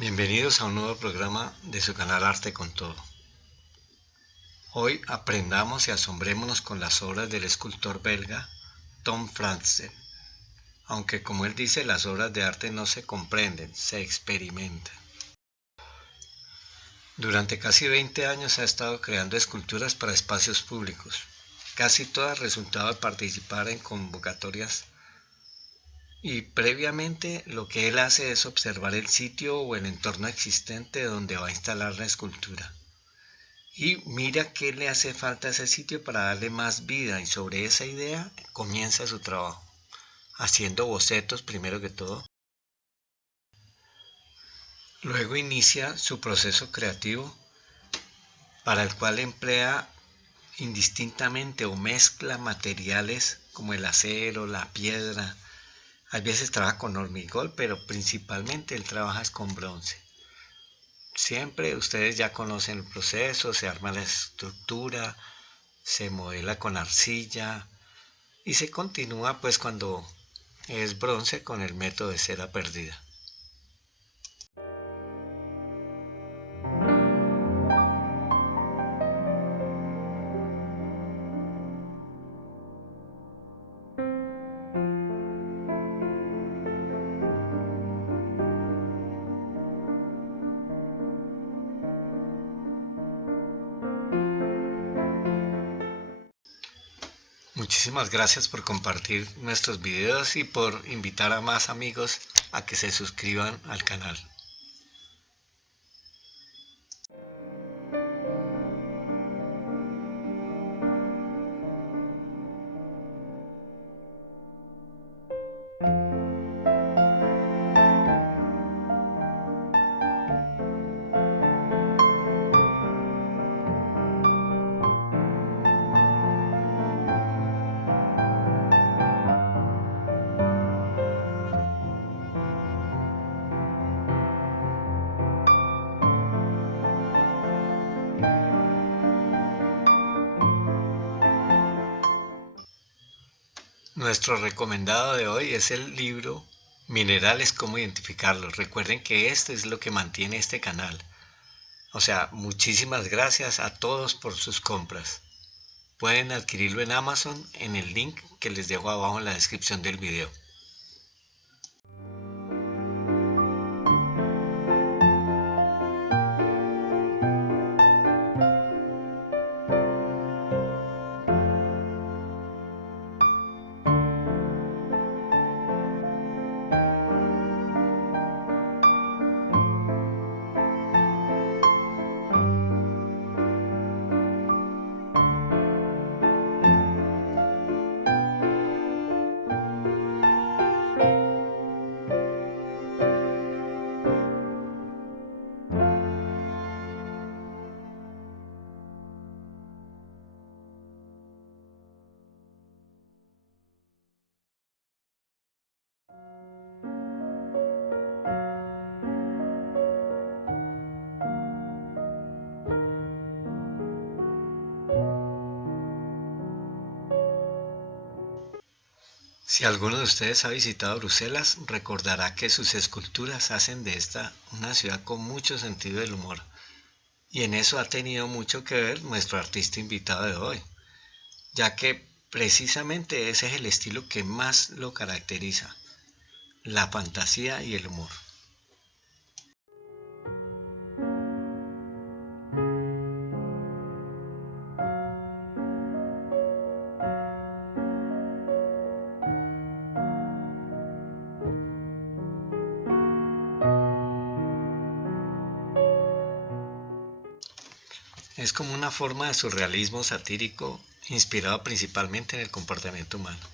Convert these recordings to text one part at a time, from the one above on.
Bienvenidos a un nuevo programa de su canal Arte con Todo. Hoy aprendamos y asombrémonos con las obras del escultor belga Tom Franzen. Aunque como él dice, las obras de arte no se comprenden, se experimentan. Durante casi 20 años ha estado creando esculturas para espacios públicos, casi todas resultado de participar en convocatorias y previamente lo que él hace es observar el sitio o el entorno existente donde va a instalar la escultura. Y mira qué le hace falta a ese sitio para darle más vida y sobre esa idea comienza su trabajo, haciendo bocetos primero que todo. Luego inicia su proceso creativo para el cual emplea indistintamente o mezcla materiales como el acero, la piedra. A veces trabaja con hormigón, pero principalmente él trabaja con bronce. Siempre ustedes ya conocen el proceso, se arma la estructura, se modela con arcilla y se continúa pues cuando es bronce con el método de cera perdida. Muchísimas gracias por compartir nuestros videos y por invitar a más amigos a que se suscriban al canal. Nuestro recomendado de hoy es el libro Minerales, cómo identificarlos. Recuerden que esto es lo que mantiene este canal. O sea, muchísimas gracias a todos por sus compras. Pueden adquirirlo en Amazon en el link que les dejo abajo en la descripción del video. Si alguno de ustedes ha visitado Bruselas, recordará que sus esculturas hacen de esta una ciudad con mucho sentido del humor. Y en eso ha tenido mucho que ver nuestro artista invitado de hoy, ya que precisamente ese es el estilo que más lo caracteriza, la fantasía y el humor. Es como una forma de surrealismo satírico inspirado principalmente en el comportamiento humano.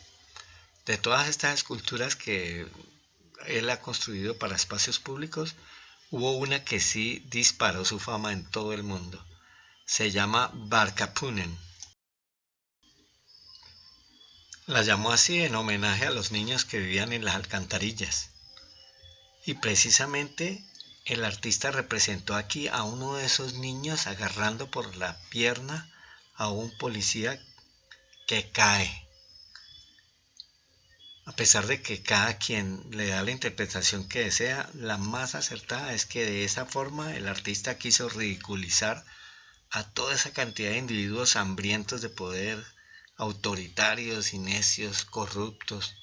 De todas estas esculturas que él ha construido para espacios públicos, hubo una que sí disparó su fama en todo el mundo. Se llama Barkapunen. La llamó así en homenaje a los niños que vivían en las alcantarillas. Y precisamente el artista representó aquí a uno de esos niños agarrando por la pierna a un policía que cae. A pesar de que cada quien le da la interpretación que desea, la más acertada es que de esa forma el artista quiso ridiculizar a toda esa cantidad de individuos hambrientos de poder, autoritarios y necios, corruptos.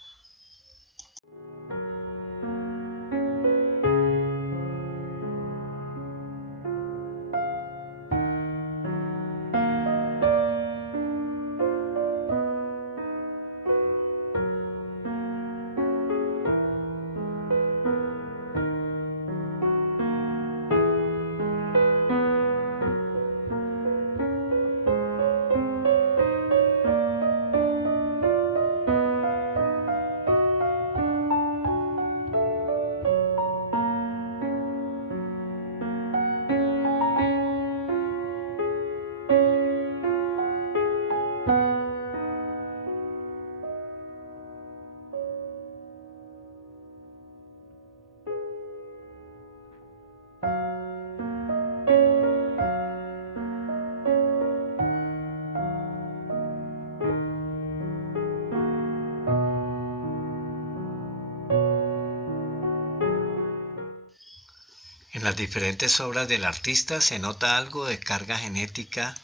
En las diferentes obras del artista se nota algo de carga genética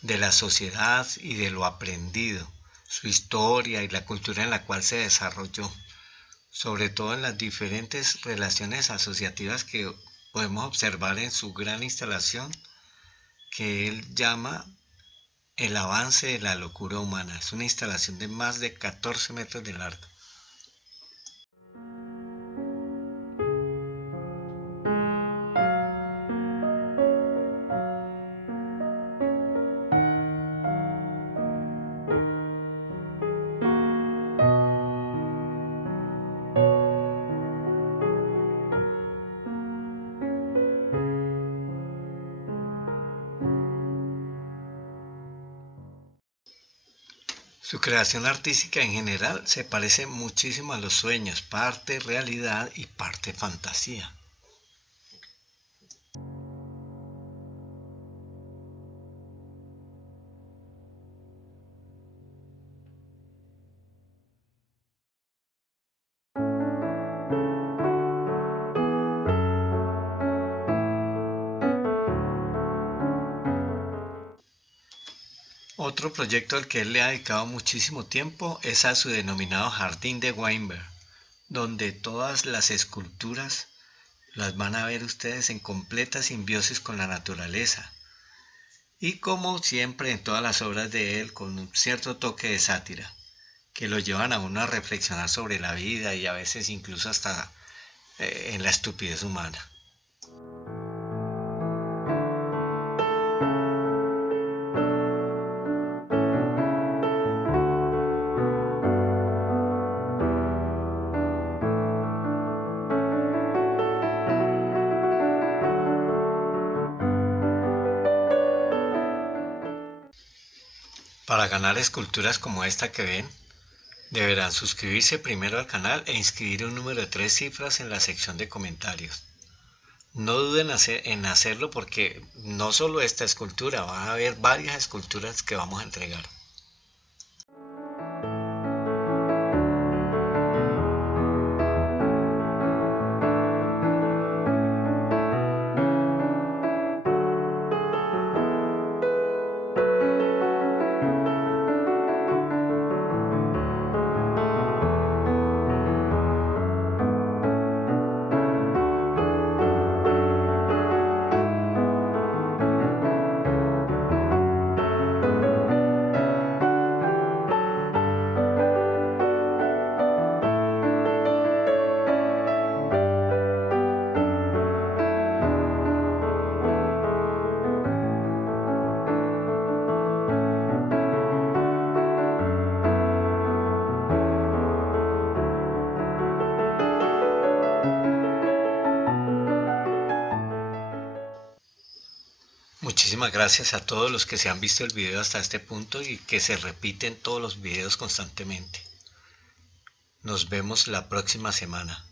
de la sociedad y de lo aprendido, su historia y la cultura en la cual se desarrolló, sobre todo en las diferentes relaciones asociativas que podemos observar en su gran instalación que él llama El avance de la locura humana. Es una instalación de más de 14 metros de largo. Su creación artística en general se parece muchísimo a los sueños, parte realidad y parte fantasía. Otro proyecto al que él le ha dedicado muchísimo tiempo es a su denominado Jardín de Weinberg, donde todas las esculturas las van a ver ustedes en completa simbiosis con la naturaleza. Y como siempre en todas las obras de él, con un cierto toque de sátira, que lo llevan a uno a reflexionar sobre la vida y a veces incluso hasta en la estupidez humana. Para ganar esculturas como esta que ven, deberán suscribirse primero al canal e inscribir un número de 3 cifras en la sección de comentarios. No duden en hacerlo porque no solo esta escultura, van a haber varias esculturas que vamos a entregar. Muchísimas gracias a todos los que se han visto el video hasta este punto y que se repiten todos los videos constantemente. Nos vemos la próxima semana.